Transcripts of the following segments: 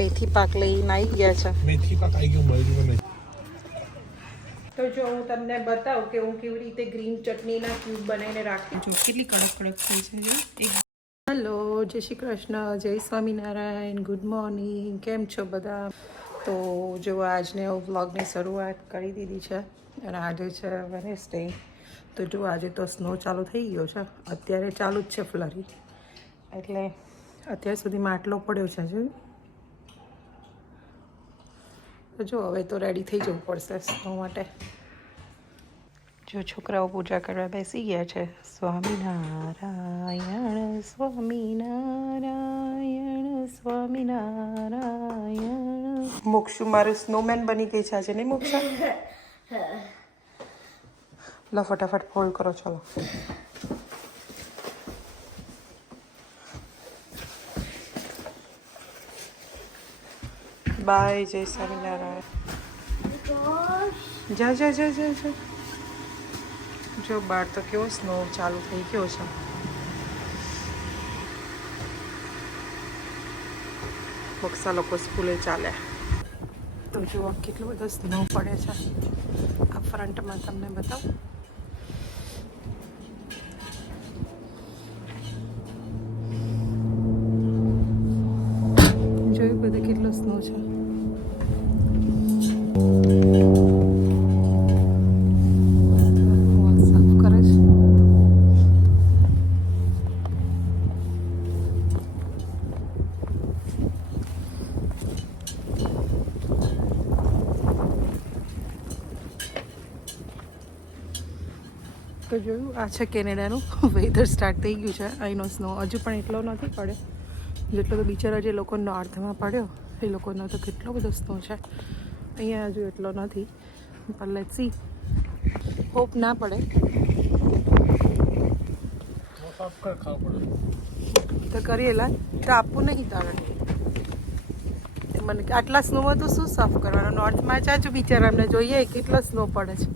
મેથી પાક લઈને આવી ગયા છે. મેથી પાક આવી ગયો મળ્યું નહીં. તો જો હું તમને બતાવું કે હું કેવી રીતે ગ્રીન ચટણીના ક્યુબ બનાવીને રાખી છું. કેટલી કડક કડક થઈ છે જો. હેલો, જય શ્રી કૃષ્ણ, જય સ્વામિનારાયણ, ગુડ મોર્નિંગ. કેમ છો બધા? તો જો આજને વ્લોગની શરૂઆત કરી દીધી છે અને આજે છે વેનસડે. તો જો આજે તો સ્નો ચાલુ થઈ ગયો છે. અત્યારે ચાલુ જ છે ફ્લરી, એટલે અત્યાર સુધીમાં આટલો પડ્યો છે. તો જો હવે તો રેડી થઈ જવું પડશે સ્નો માટે. જો છોકરાઓ પૂજા કરવા બેસી ગયા છે. સ્વામિનારાયણ સ્વામિનારાયણ સ્વામિનારાયણ. મોક્ષુ મારું સ્નોમેન બની ગઈ છે આજે, નહીં મોક્ષા? લો ફટાફટ ફોલ્ડ કરો. ચલો બાય. જય સ્વામિનારાયણ. જા જા જા જા જા. જો બહાર તો કેવો સ્નો ચાલુ થઈ ગયો છે. બક્સા લોકો સ્કૂલે ચાલ્યા. તો જુઓ કેટલો બધો સ્નો પડે છે. આ ફ્રન્ટમાં તમને બતાવું. જોયું બધે કેટલો સ્નો છે. તો જોયું, આ છે કેનેડાનું વેધર સ્ટાર્ટ થઈ ગયું છે. અહીંનો સ્નો હજુ પણ એટલો નથી પડ્યો જેટલો તો બિચારા જે લોકો નોર્થમાં પડ્યો એ લોકોનો તો કેટલો બધો સ્નો છે. અહીંયા હજુ એટલો નથી, પણ લેટ્સ સી. હોપ ના પડે તો કરીએલા. તો આપવું નહીં તારે મને આટલા સ્નોમાં તો શું સાફ કરવાનો? નોર્થમાં ચાચું બિચારા અમને જોઈએ કેટલો સ્નો પડે છે.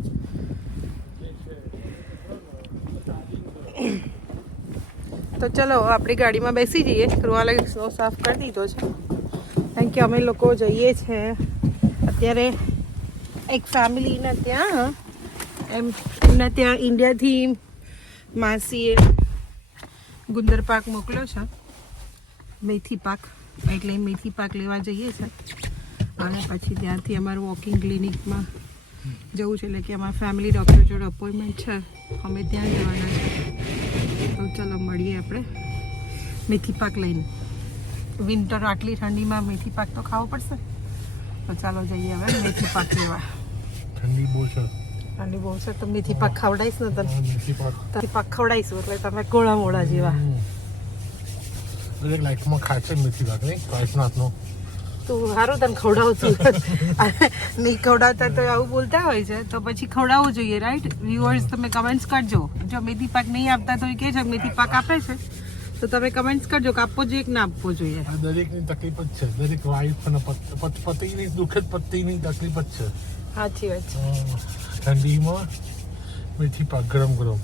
તો ચલો આપણી ગાડીમાં બેસી જઈએ. કૃણાલે સ્નો સાફ કરી દીધો છે. કારણ કે અમે લોકો જઈએ છીએ અત્યારે એક ફેમિલીને ત્યાં. એમને ત્યાં ઇન્ડિયાથી માસીએ ગુંદર પાક મોકલ્યો છે, મેથી પાક. એટલે મેથી પાક લેવા જઈએ છીએ અને પછી ત્યાંથી અમારું વોકિંગ ક્લિનિકમાં જવું છે. એટલે કે અમારા ફેમિલી ડૉક્ટર જોડે અપોઇન્ટમેન્ટ છે, અમે ત્યાં જવાના છે. તો ચલો મળીએ આપણે મેથી પાક લઈને. વિન્ટર આટલી ઠંડીમાં મેથી પાક તો ખાવો પડશે. તો ચાલો જઈએ હવે મેથી પાક લેવા. ઠંડી બહુ છે. ઠંડી બહુ છે તો મેથી પાક ખવડાવીશ ને તને. મેથી પાક ખવડાવીશું એટલે તમે ગોળા મોળા જેવા. દરેક લાઈફમાં ખાય છે મેથી પાક, નહીં? કાશનાથનો તું સારું તને ખવડાવું છું. નહીં ખવડાવતા તો આવું બોલતા હોય છે, તો પછી ખવડાવવું જોઈએ, રાઈટ? વ્યુઅર્સ તમે કમેન્ટ્સ કરજો. જો મેથી પાક નહીં આપતા તો એ કહે છે મેથી પાક આપે છે, તો તમે કમેન્ટ્સ કરજો કે આપવો જોઈએ કે ના આપવો જોઈએ. દરેકની તકલીફ જ છે. દરેક વાઈફ અને પતિની દુઃખદ પતિની તકલીફ જ છે. સાચી વાત છે. ઠંડીમાં મેથી પાક ગરમ ગરમ.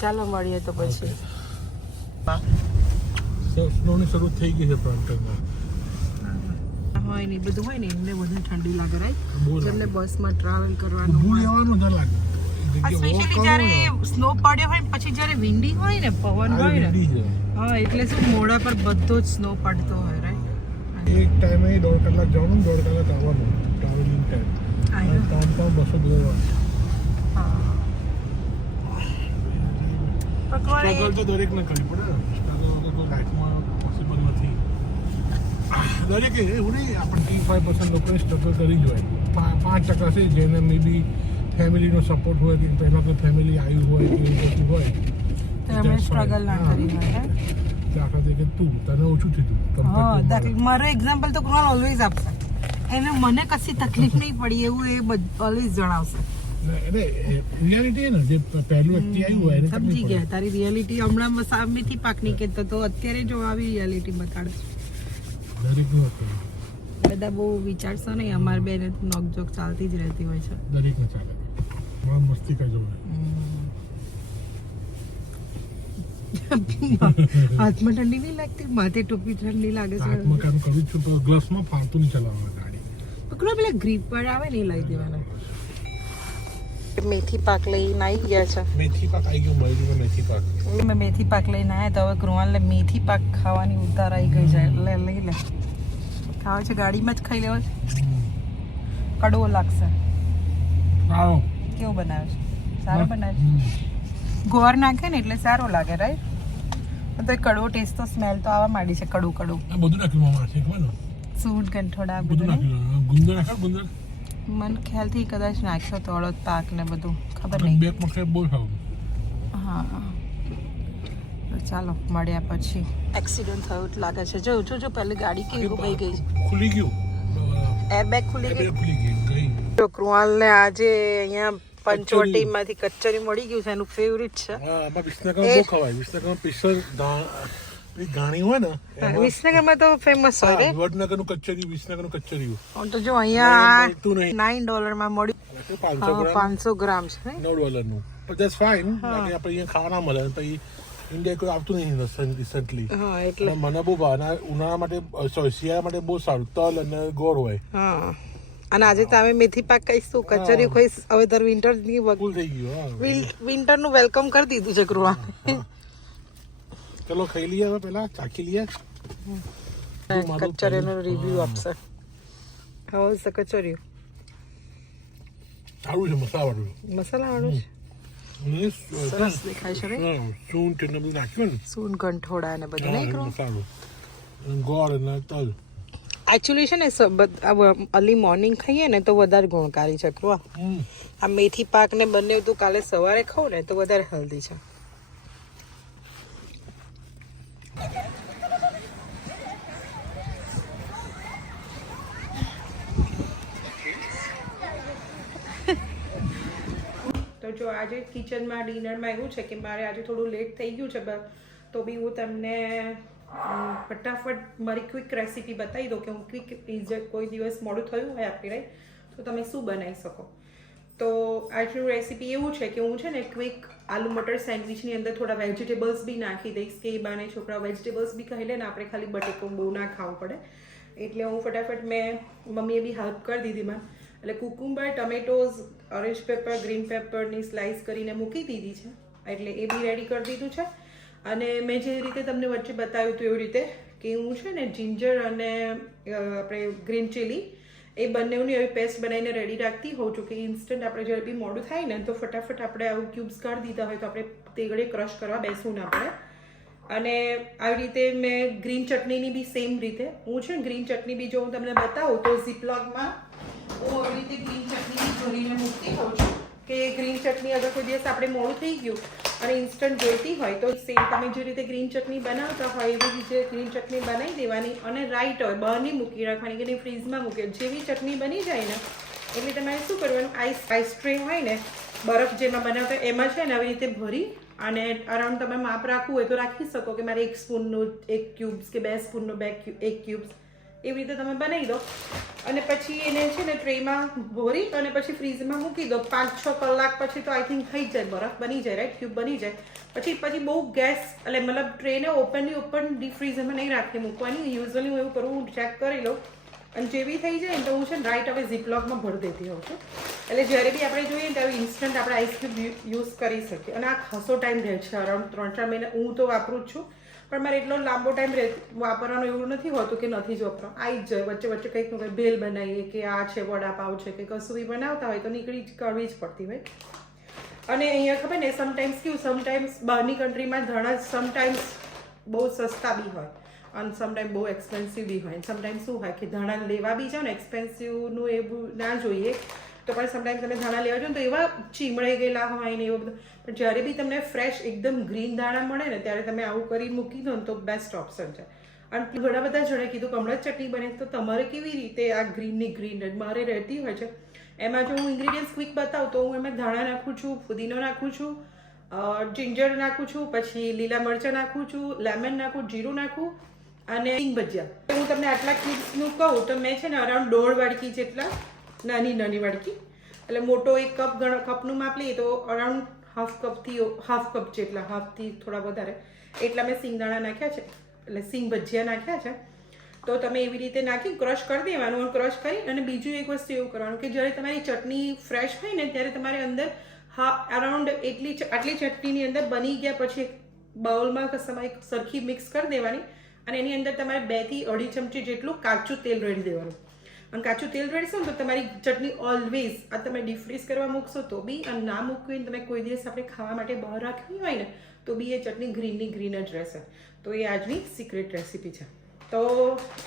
ચાલો મળીએ તો પછી. સ્નોની શરૂ થઈ ગઈ છે પ્રાંતમાં. હોય નહીં બધું હોય ને એમને વધુ ઠંડી લાગે, રાઈટ? જેમને બસમાં ટ્રાવેલ કરવાનું ઊભું રહેવાનું ન લાગે. સ્પેશિયલી જ્યારે સ્નો પડ્યો હોય પછી જ્યારે વિન્ડી હોય ને, પવન હોય ને, હા, એટલે શું મોઢા પર બધો જ સ્નો પડતો હોય, રાઈટ? એક ટાઈમે 1.5 કલાક જવાનું, 1.5 કલાક આવવાનું ટ્રાવેલિંગ ટાઈમ. 300-200 સ્ટ્રગલ તો દરેકને કરવી પડે. સ્ટ્રગલ વગર તો લાઈફમાં પોસિબલ નથી. દરેકે એવું નહીં, આપણે 35% લોકોને સ્ટ્રગલ કરી જ હોય. 5% છે જેને મે બી ફેમિલીનો સપોર્ટ હોય, કે પહેલાં તો ફેમિલી આવ્યું હોય કે એવું બધું હોય તો એમણે સ્ટ્રગલ ના કરી હોય. દાખલા તરીકે તું, તને ઓછું થયું. મારો એક્ઝામ્પલ તો કૃણાલ ઓલવેઝ આપશે. એને મને કશી તકલીફ નહીં પડી એવું એ ઓલવેઝ જણાવશે. રિયાલિટી ને જે પહેલું વ્યક્તિ આવ્યું હોય એને સમજી ગયા તારી રિયાલિટી. હમણાં મેથી પાક નહીં કહેતો તો અત્યારે જો આવી રિયાલિટી બતાડે. દરેકનું હતું. બધા બહુ વિચારશો નહીં, અમારી બેને નોકઝોક ચાલતી જ રહેતી હોય છે. દરેકને ચાલે. મસ્તી કરજો. હાથમાં ઠંડી નહીં લાગતી, માથે ટોપી ઠંડી લાગે છે. હાથમાં કામ કરું જ છું, પણ ગ્લાસમાં ફાલતું નહીં ચલાવવા ગાડી. પકડો, પેલા ગ્રીપ પર આવે ને એ લઈ દેવાના. મેથી પાક લઈને આવી ગયા છે. મેથી પાક આવી ગયો, મળી ગયો મેથી પાક. મેં મેથી પાક લઈને આવ્યા તો હવે કૃણાલને મેથી પાક ખાવાની ઉતાર આવી ગઈ છે. એટલે લઈ લે, ખાવા છે ગાડીમાં જ ખાઈ લેવો છે. કડવો લાગશે. આવો કેવો બનાવે છે? સારો બનાવે છે. ગોળ નાખે ને એટલે સારો લાગે, રાઈટ? પણ તો કડવો ટેસ્ટ તો સ્મેલ તો આવવા માંડી છે, કડવું કડવું. આ બધું નાખ્યું મામા છે ખબર ને? સૂંઠ ગંઠોડા બધું બધું નહીં? નાખ્યું. ગુંદર નાખ્યો ગુંદર. મને ખ્યાલથી કદાચ નાખ્યો તો અડદ પાક ને બધું, ખબર નહીં. બે મકે બહુ ખાવું. હા, તો ચાલો મળ્યા પછી. એક્સિડન્ટ થયું જ લાગે છે. જો જો પહેલી ગાડી કેવી ઉભી ગઈ છે. ખુલી ગયું. એરબેગ ખુલી ગઈ. ખુલી ગઈ. જો કૃણાલને આજે અહીંયા પંચવટીમાંથી કચરી મળી ગયું છે, એનું ફેવરિટ છે. હા, આમાં વિસનગરમાં બહુ ખવાય. વિસનગરમાં સ્પેશિયલ ઘાણી હોય ને, વિસનગરમાં તો ફેમસ હોય રે. વડનગરનું કચરિયું, વિસનગરનું કચરિયું. તો જો અહીંયા મળતું નહીં. $9 મળ્યું. 500 ગ્રામ, 500 ગ્રામ છે ને? $9 પણ ધેટ્સ ફાઇન. આપણે અહીંયા ખાવા ના મળે, પછી ઇન્ડિયા કોઈ આવતું નહીં રિસન્ટલી. હા, એટલે મને બહુ ભાવે. ઉનાળા માટે, સોરી શિયાળા માટે બહુ સારું. તલ અને ગોળ હોય. હા. અને આજે તમે મેથી પાક ખાઈશું, કચરી ખાઈશ. હવે તો વિન્ટર ની ફૂલ થઈ ગયું. વિન્ટર નું વેલકમ કરી દીધું છે કૃણા. ચલો ખાઈ લઈએ હવે, પેલા ચાખી લઈએ. કચરીનો રિવ્યુ આપશે. How is the kachri? સારું છે, મસાલાવાળું. મસાલાવાળું છે, સરસ દેખાય છે ને. સૂંઠ ને બધું નાખ્યું ને, સૂન ગંઠોડા ને બધું નહીં કરો. મસાલો, ગોળ અને તલ. એકચ્યુઅલી છે ને અર્લી મોર્નિંગ ખાઈએ ને તો વધારે ગુણકારી છે કૃવા. આ મેથી પાક ને બંને તું કાલે સવારે ખાવ ને તો વધારે હેલ્ધી છે. તો જો આજે કિચનમાં ડિનરમાં એવું છે કે મારે આજે થોડું લેટ થઈ ગયું છે, તો બી હું તમને ફટાફટ મારી ક્વિક રેસીપી બતાવી દઉં કે હું ક્વિક કોઈ દિવસ મોડું થયું હોય આપણે તો તમે શું બનાવી શકો. તો આજનું રેસીપી એવું છે કે હું છે ને ક્વિક આલુ મટર સેન્ડવિચની અંદર થોડા વેજીટેબલ્સ બી નાખી દઈશ કે એ બાને છોકરા વેજીટેબલ્સ બી ખાઈ લે ને આપણે ખાલી બટેકો બહુ ના ખાવું પડે. એટલે હું ફટાફટ મેં મમ્મીએ બી હેલ્પ કરી દીધી મને. એટલે કુકુંબર, ટમેટોઝ, ઓરેન્જ પેપર, ગ્રીન પેપરની સ્લાઇસ કરીને મૂકી દીધી છે. એટલે એ બી રેડી કરી દીધું છે. અને મેં જે રીતે તમને વચ્ચે બતાવ્યું હતું એવી રીતે કે હું છે ને જિંજર અને આપણે ગ્રીન ચીલી એ બંનેની એવી પેસ્ટ બનાવીને રેડી રાખતી હોઉં છું કે ઇન્સ્ટન્ટ આપણે જ્યારે બી મોડું થાય ને તો ફટાફટ આપણે આવું ક્યુબ્સ કાઢી દીધા હોય તો આપણે તે ઘડીએ ક્રશ કરવા બેસવું ના પડે. અને આવી રીતે મેં ગ્રીન ચટણીની બી સેમ રીતે હું છે ને ગ્રીન ચટણી બી જો હું તમને બતાવું તો ઝીપલોકમાં હું આવી રીતે ગ્રીન ચટણી બી ભરીને મૂકતી હોઉં છું કે ગ્રીન ચટણી અગર કોઈ દિવસ આપણે મોડું થઈ ગયું અને ઇન્સ્ટન્ટ જોઈતી હોય તો સેમ તમે જે રીતે ગ્રીન ચટણી બનાવતા હોય એવી રીતે ગ્રીન ચટણી બનાવી દેવાની અને રાઈટ હોય બહાર નહીં મૂકી રાખવાની કે નહીં ફ્રીઝમાં મૂકે. જેવી ચટણી બની જાય ને એટલે તમારે શું કરવાનું, આઈસ ટ્રે હોય ને બરફ જેમાં બનાવતા એમાં છે ને આવી રીતે ભરી અને અરાઉન્ડ તમે માપ રાખવું હોય તો રાખી શકો કે મારે 1 સ્પૂનનું 1 ક્યુબ્સ કે 2 સ્પૂનનું 1 ક્યુબ્સ એવી રીતે તમે બનાવી દો. અને પછી એને છે ને ટ્રેમાં ભરી અને પછી ફ્રીઝમાં મૂકી દો. 5-6 કલાક પછી તો આઈ થિંક થઈ જાય, બરફ બની જાય, રાઈટ, ક્યુબ બની જાય. પછી બહુ ગેસ એટલે મતલબ ટ્રેને ઓપન ડીપ ફ્રીઝરમાં નહીં રાખી મૂકવાની. યુઝ્યુઅલી હું એવું કરું, હું ચેક કરી લઉં અને જેવી થઈ જાય ને તો હું છે ને રાઈટ હવે ઝીપલોકમાં ભરી દેતી હોઉં છું. એટલે જ્યારે બી આપણે જોઈએ ને ત્યારે ઇન્સ્ટન્ટ આપણે આઈસ ક્યુબ યુઝ કરી શકીએ. અને આ ખાસો ટાઈમ રહે છે, અરાઉન્ડ 3-4 મહિના હું તો વાપરું જ છું. પણ મારે એટલો લાંબો ટાઈમ વાપરવાનું એવું નથી હોતું કે નથી જ વાપરવાનું, આવી જ જાય. વચ્ચે કંઈક કંઈક ભેલ બનાવીએ કે આ છે વડાપાવ છે કે કશું બી બનાવતા હોય તો નીકળી કરવી જ પડતી હોય. અને અહીંયા ખબર ને સમટાઈમ્સ બહારની કન્ટ્રીમાં ધાણા સમટાઈમ્સ બહુ સસ્તા બી હોય અને સમટાઈમ બહુ એક્સપેન્સિવ બી હોય. સમટાઈમ શું હોય કે ધાણા લેવા બી જાઓ ને એક્સપેન્સિવનું એવું ના જોઈએ તો પણ સમટાઈમ તમે ધાણા લેવા જાઓ તો એવા ચીમળાઈ ગયેલા હોય ને એવું બધું. પણ જ્યારે બી તમને ફ્રેશ એકદમ ગ્રીન ધાણા મળે ને ત્યારે તમે આવું કરી મૂકી દો ને તો બેસ્ટ ઓપ્શન છે. અને ઘણા બધા જણે કીધું કે હમણાં જ ચટણી બને તો તમારે કેવી રીતે આ ગ્રીન મારે રહેતી હોય છે. એમાં જો હું ઇન્ગ્રીડિયન્ટ્સ ક્વિક બતાવું તો હું એમાં ધાણા નાખું છું, ફુદીનો નાખું છું, જિંજર નાખું છું, પછી લીલા મરચાં નાખું છું, લેમન નાખું, જીરું નાખું અને હિંગ ભજીયા. હું તમને આટલા ક્યુબ્સનું કહું તો મેં છે ને અરાઉન્ડ 1.5 વાડકી જેટલા નાની વાડકી એટલે મોટો 1 કપનું માપ લઈએ તો અરાઉન્ડ હાફ કપથી હાફ કપ જેટલા, હાફથી થોડા વધારે એટલા મેં સિંગદાણા નાખ્યા છે, એટલે સિંગ ભજીયા નાખ્યા છે. તો તમે એવી રીતે નાખી ક્રશ કરી દેવાનું. ક્રશ કરી અને બીજું એક વસ્તુ એવું કરવાનું કે જ્યારે તમારી ચટણી ફ્રેશ હોય ને ત્યારે તમારે અંદર અરાઉન્ડ આટલી ચટણીની અંદર બની ગયા પછી બાઉલમાં તમારે સરખી મિક્સ કરી દેવાની અને એની અંદર તમારે 2 થી 2.5 ચમચી જેટલું કાચું તેલ રેડી દેવાનું. અને કાચું તેલ રેડશો ને તો તમારી ચટણી ઓલવેઝ તમે ડીપ ફ્રીઝ કરવા મૂકશો તો બી, અને ના મૂકવી ને તમે કોઈ દિવસ આપણે ખાવા માટે બહાર રાખવી હોય ને તો બી એ ચટણી ગ્રીનની ગ્રીન જ રહેશે. તો એ આજની સિક્રેટ રેસીપી છે. તો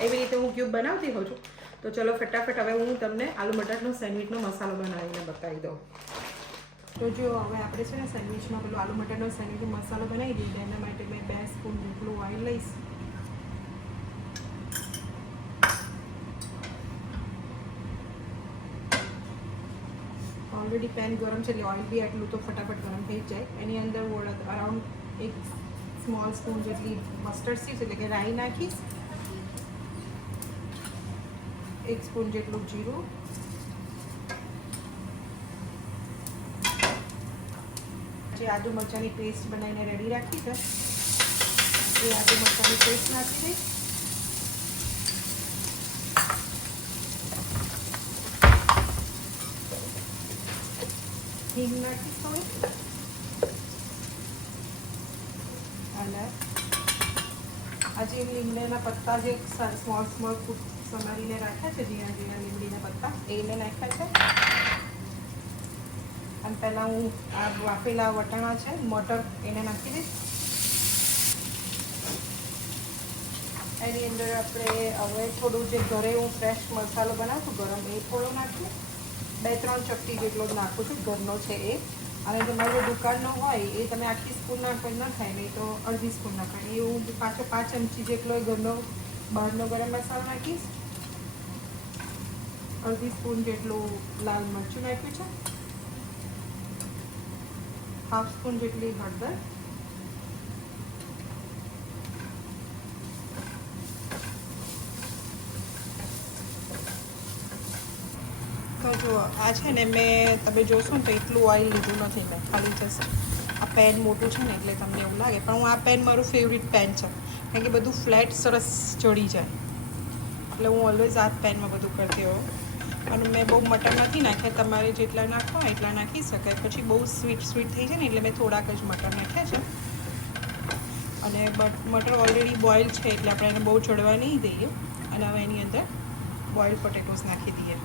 એવી રીતે હું ક્યુબ બનાવતી હોઉં છું. તો ચલો ફટાફટ હવે હું તમને આલુ મટરનો સેન્ડવિચનો મસાલો બનાવીને બતાવી દઉં. તો જો હવે આપણે છે ને સેન્ડવિચમાં પેલો આલુ મટરનો સેન્ડવિચનો મસાલો બનાવી દઈએ. એના માટે મેં 2 સ્પૂન જેટલું ઓઇલ લઈશ. ઓલરેડી પેન ગરમ છે એટલે ઓઇલ બી આટલું તો ફટાફટ ગરમ થઈ જ જાય. એની અંદર અરાઉન્ડ 1 સ્મોલ સ્પૂન જેટલી મસ્ટર્ડ સીડ્સ એટલે કે રાઈ નાખીશ. 1 સ્પૂન જેટલું જીરું, જે આદુ મરચાંની પેસ્ટ બનાવીને રેડી રાખી છે એ આદુ મરચાંની પેસ્ટ નાખી દઈશ. હિંગ નાખીશ થોડી અને આજે લીમડાના પત્તા જે સ્મોલ સમારીને રાખ્યા છે, ઝીણા લીમડીના પત્તા એ મેં નાખ્યા છે. અને પહેલાં હું આ વાફેલા વટાણા છે મટર એને નાખી દઈશ. એની અંદર આપણે હવે થોડું જે ઘરે હું ફ્રેશ મસાલો બનાવું છું ગરમ એ થોડો નાખું. 2-3 ચપટી જેટલો જ નાખું છું, ઘરનો છે એ. અને તમારો દુકાનનો હોય એ તમે આખી સ્પૂન નાખો ન થાય, નહીં તો અડધી સ્પૂન નાખો. એ હું પાછો 5 ચમચી જેટલો ઘરનો બહારનો ગરમ મસાલો નાખીશ. અડધી સ્પૂન જેટલું લાલ મરચું નાખ્યું છે. 1/2 સ્પૂન જેટલી હળદર. તો જો આ છે ને મેં તમે જોશો ને તો એટલું ઓઇલ લીધું નથી મેં, ખાલી જસ્ટ આ પેન મોટું છે ને એટલે તમને એવું લાગે. પણ હું આ પેન મારું ફેવરિટ પેન છે કારણ કે બધું ફ્લેટ સરસ ચડી જાય એટલે હું ઓલવેઝ આ પેનમાં બધું કરતી હોઉં. અને મેં બહુ મટર નથી નાખ્યા, તમારે જેટલા નાખવા એટલા નાખી શકાય. પછી બહુ સ્વીટ થઈ જાય ને એટલે મેં થોડાક જ મટર નાખ્યા છે. અને મટર ઓલરેડી બોઇલ છે એટલે આપણે એને બહુ ચડવા નહીં દઈએ. અને હવે એની અંદર બોઇલ્ડ પોટેટોસ નાખી દઈએ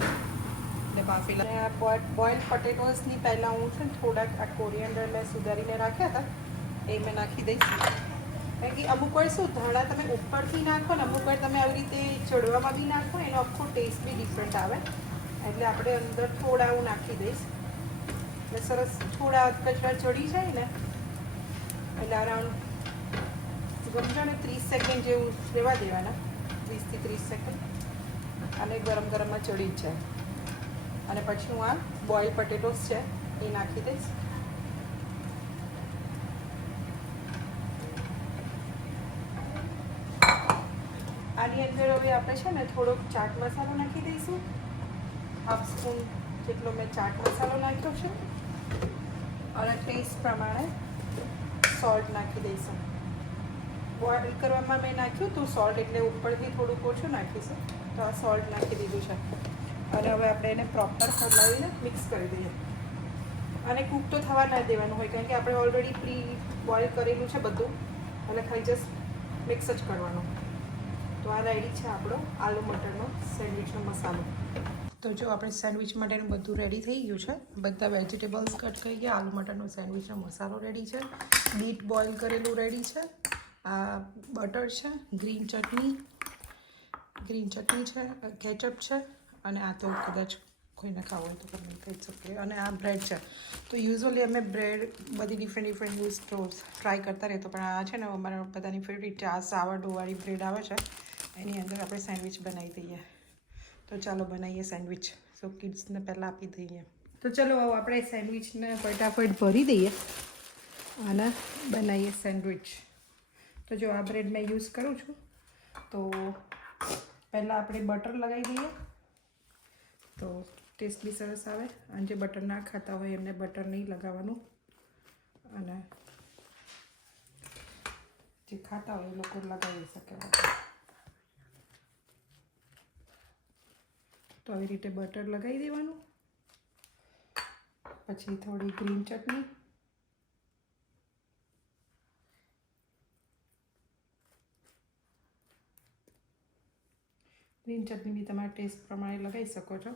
એટલે બાફેલા. અને આ બોઇલ્ડ પોટેટોસની પહેલાં હું છે ને થોડાક આ કોરિએન્ડર મેં સુધારીને રાખ્યા હતા એ મેં નાખી દઈશ. કારણ કે અમુક વાર શું ધાણા તમે ઉપરથી નાખો ને અમુક વાર તમે આવી રીતે ચડવામાં બી નાખો, એનો આખો ટેસ્ટ બી ડિફરન્ટ આવે. એટલે આપણે અંદર થોડા હું નાખી દઈશ એટલે સરસ થોડા કચરા ચડી જાય ને એટલે અરાઉન્ડ ગમજો ને 30 સેકન્ડ જેવું રહેવા દેવાના, 20 થી 30 સેકન્ડ. અને ગરમમાં ચડી જ જાય. અને પછી હું આ બોઇલ્ડ પોટેટોસ છે એ નાખી દઈશ. આની અંદર હવે આપણે છે ને થોડોક ચાટ મસાલો નાખી દઈશું. 1/2 સ્પૂન જેટલો મેં ચાટ મસાલો નાખ્યો છે. અને ટેસ્ટ પ્રમાણે સોલ્ટ નાખી દઈશું. બોઇલ કરવામાં મેં નાખ્યું હતું સોલ્ટ એટલે ઉપરથી થોડુંક ઓછું નાખીશું. તો આ સોલ્ટ નાખી દીધું છે. અને હવે આપણે એને પ્રોપર હલાવીને મિક્સ કરી દઈએ. અને કૂક તો થવા ના દેવાનું હોય કારણ કે આપણે ઓલરેડી પ્રી બોઇલ કરેલું છે બધું, એટલે ખાલી જસ્ટ મિક્સ જ કરવાનું. તો આ રેડી છે આપણો આલુ મટરનો સેન્ડવિચનો મસાલો. તો જો આપણે સેન્ડવિચ માટેનું બધું રેડી થઈ ગયું છે. બધા વેજીટેબલ્સ કટ કરી ગયા. આલુ મટરનો સેન્ડવિચનો મસાલો રેડી છે. બીટ બોઇલ કરેલું રેડી છે. આ બટર છે, ગ્રીન ચટણી છે, કેચઅપ છે. અને આ તો કદાચ કોઈને ખાવું હોય તો તમે ખાઈ શકીએ. અને આ બ્રેડ છે. તો યુઝ્યુઅલી અમે બ્રેડ બધી ડિફરન્ટ યુઝ ટ્રાય કરતા રહેતો, પણ આ છે ને અમારા બધાની ફેવરિટ છે. આ સાવરડોવાળી બ્રેડ આવે છે એની અંદર આપણે સેન્ડવિચ બનાવી દઈએ. તો ચાલો બનાવીએ સેન્ડવિચ. સો કિડ્સને પહેલાં આપી દઈએ. તો ચલો આપણે સેન્ડવિચને ફટાફટ ભરી દઈએ અને બનાવીએ સેન્ડવિચ. તો જો આ બ્રેડ મેં યુઝ કરું છું. તો પહેલાં આપણે બટર લગાવી દઈએ તો ટેસ્ટ બી સરસ આવે. અને જે બટર ના ખાતા હોય એમને બટર નહીં લગાવવાનું. અને જે ખાતા હોય એ લોકો લગાવી શકે. તો આવી રીતે બટર લગાવી દેવાનું. પછી થોડી ગ્રીન ચટણી, ગ્રીન ચટણી બી તમારા ટેસ્ટ પ્રમાણે લગાવી શકો છો.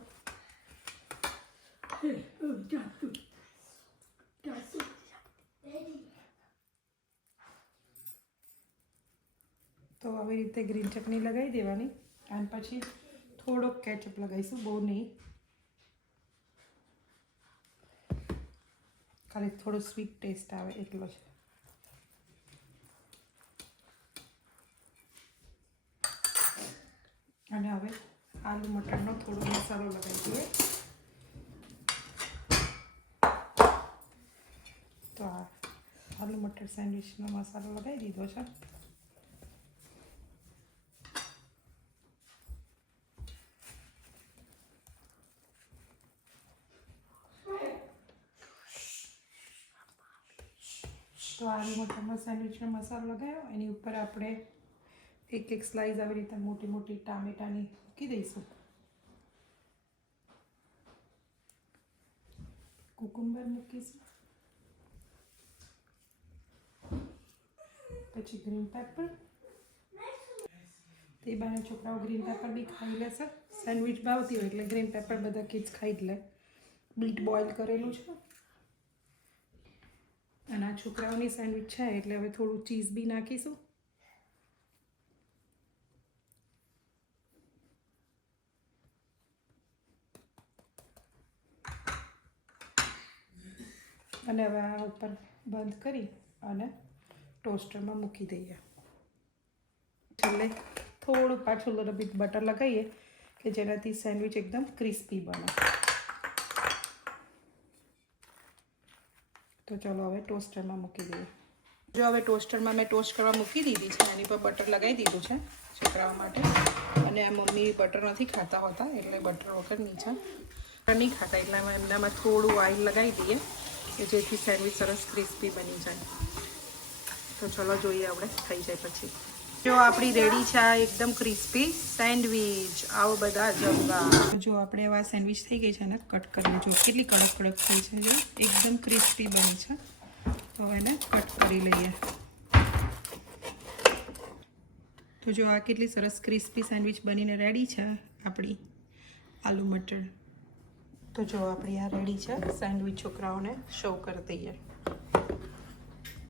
તો આવી રીતે ગ્રીન ચટણી લગાવી દેવાની અને પછી થોડોક કેચઅપ લગાવીશું, બહુ નહીં, ખાલી થોડો સ્વીટ ટેસ્ટ આવે એટલો જ. અને હવે આલુ મટરનો થોડો મસાલો લગાવી દઈએ. તો આ આલુ મટર સેન્ડવિચનો મસાલો લગાવી દીધો છે. તો આલુ મટરનો સેન્ડવિચનો મસાલો લગાવ્યો, એની ઉપર આપણે એક સ્લાઈસ આવી રીતે મોટી મોટી ટામેટાની મૂકી દઈશું. કુકુંબર મૂકીશું, પછી ગ્રીન પેપર. તે બાને છોકરાઓ ગ્રીન પેપર બી ખાઈ લેશે. સેન્ડવિચ ભાવતી હોય એટલે ગ્રીન પેપર બધા કિડ્સ ખાઈ જ લે. બીટ બોઇલ કરેલું છે અને આ છોકરાઓની સેન્ડવિચ છે એટલે હવે થોડું ચીઝ બી નાખીશું. અને હવે આ ઉપર બંધ કરી અને ટોસ્ટરમાં મૂકી દઈએ. છેલ્લે થોડું પાછું બિટ બટર લગાવીએ કે જેનાથી સેન્ડવિચ એકદમ ક્રિસ્પી બને. તો ચલો હવે ટોસ્ટરમાં મૂકી દઈએ. જો હવે ટોસ્ટરમાં મેં ટોસ્ટ કરવા મૂકી દીધી છે, એની પર બટર લગાવી દીધું છે છોકરાઓ માટે. અને આ મમ્મી બટર નથી ખાતા હોતા એટલે બટર વગરની છે, નહીં ખાતા એટલે અમે એમનામાં થોડું ઓઇલ લગાવી દઈએ કે જેથી સેન્ડવિચ સરસ ક્રિસ્પી બની જાય. તો ચલો જોઈએ આપણે થઈ જાય પછી. જો આપણી રેડી છે આ એકદમ ક્રિસ્પી સેન્ડવિચ. આવો બધા જમવા. જો આપણે આવા સેન્ડવિચ થઈ ગઈ છે ને, કટ કરીને જો કેટલી કડક કડક થઈ છે, જો એકદમ ક્રિસ્પી બની છે. તો એને કટ કરી લઈએ. તો જો આ કેટલી સરસ ક્રિસ્પી સેન્ડવિચ બનીને રેડી છે આપણી આલુ મટર. તો જો આપણી આ રેડી છે સેન્ડવિચ, છોકરાઓને સર્વ કરી દઈએ.